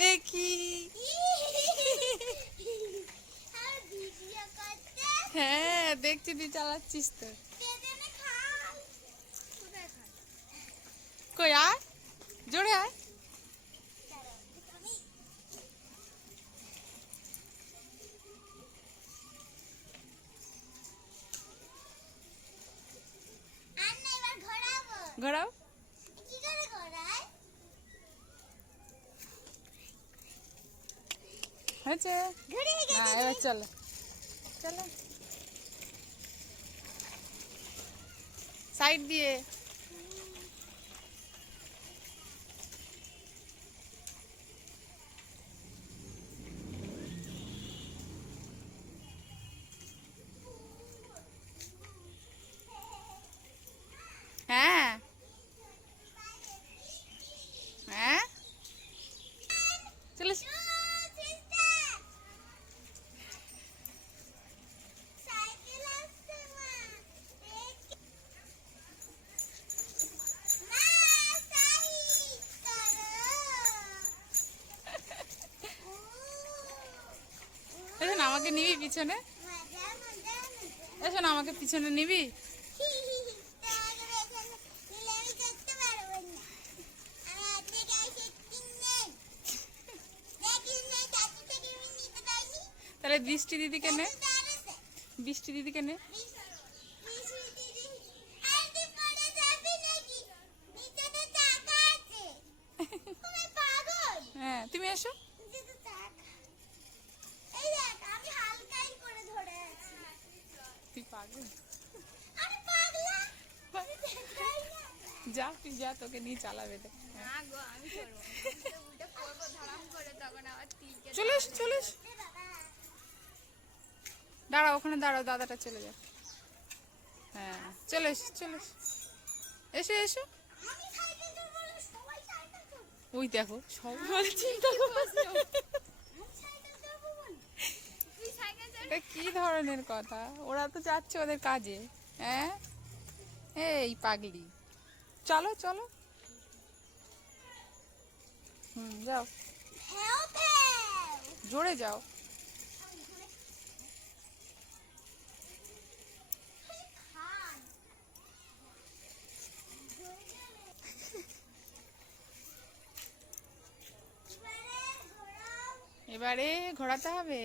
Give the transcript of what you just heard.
দেখি। হ্যাঁ দেখছি তুই চালাচ্ছিস তো। কই আয়, জোরে আয়। ঘোরাও। হয়েছে, এবার চলো চলো সাইড দিয়ে। হ্যাঁ হ্যাঁ চলে এসো না, আমাকে নিবি পিছনে? এসো না, আমাকে পিছনে নিবি? তাহলে বৃষ্টি দিদি কেনে? বৃষ্টি দিদি কেনে? হ্যাঁ তুমি এসো। তুই পাগল, যা তুই যা, তোকে নিয়ে চালাবে। চলে এসো চলে এসো, দাঁড়াও ওখানে দাঁড়াও, দাদাটা চলে যাও। হ্যাঁ চলে এসো চলে এসো, এসো এসো। ওই দেখো সবাই চিন্তা করছে এটা কি ধরনের কথা, ওরা তো যাচ্ছে ওদের কাজে। হ্যাঁ এই পাগলি, চলো চলো। যাও, জোরে যাও। এবারে ঘোরাতে হবে।